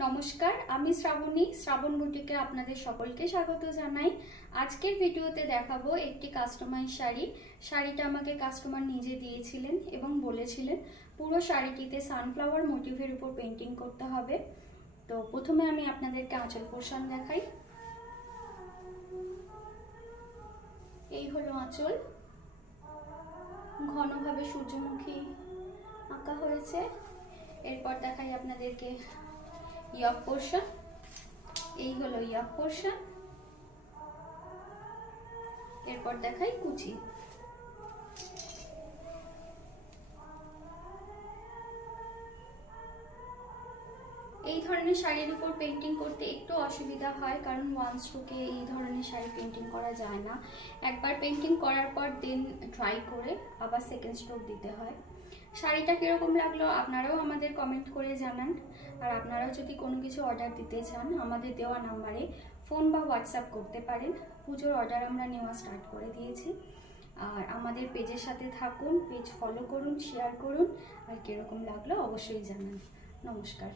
নমস্কার, আমি শ্রাবণী। শ্রাবণ বুটিকে আপনাদের সকলকে স্বাগত জানাই। আজকের ভিডিওতে দেখাবো একটি কাস্টমাইজ শাড়ি। শাড়িটা আমাকে কাস্টমার নিজে দিয়েছিলেন এবং বলেছিলেন পুরো শাড়িটিতে সানফ্লাওয়ার মোটিভের উপর পেন্টিং করতে হবে। তো প্রথমে আমি আপনাদেরকে আঁচল পোরশন দেখাই। এই হলো আঁচল, ঘনভাবে সূর্যমুখী আঁকা হয়েছে। এরপর দেখাই আপনাদেরকে ইয়ক পোরশন। এই হলো ইয়ক পোরশন। এরপর দেখাই কুচি। এই ধরনের শাড়ির উপর পেন্টিং করতে একটু অসুবিধা হয়, কারণ ওয়ান স্ট্রোকে এই ধরনের শাড়ি পেন্টিং করা যায় না। একবার পেন্টিং করার পর দেন ড্রাই করে আবার সেকেন্ড স্ট্রোক দিতে হয়। শাড়িটা কীরকম লাগলো আপনারাও আমাদের কমেন্ট করে জানান। আর আপনারাও যদি কোনো কিছু অর্ডার দিতে চান আমাদের দেওয়া নাম্বারে ফোন বা হোয়াটসঅ্যাপ করতে পারেন। পুজোর অর্ডার আমরা নেওয়া স্টার্ট করে দিয়েছি। আর আমাদের পেজের সাথে থাকুন, পেজ ফলো করুন, শেয়ার করুন। আর কীরকম লাগলো অবশ্যই জানান। নমস্কার।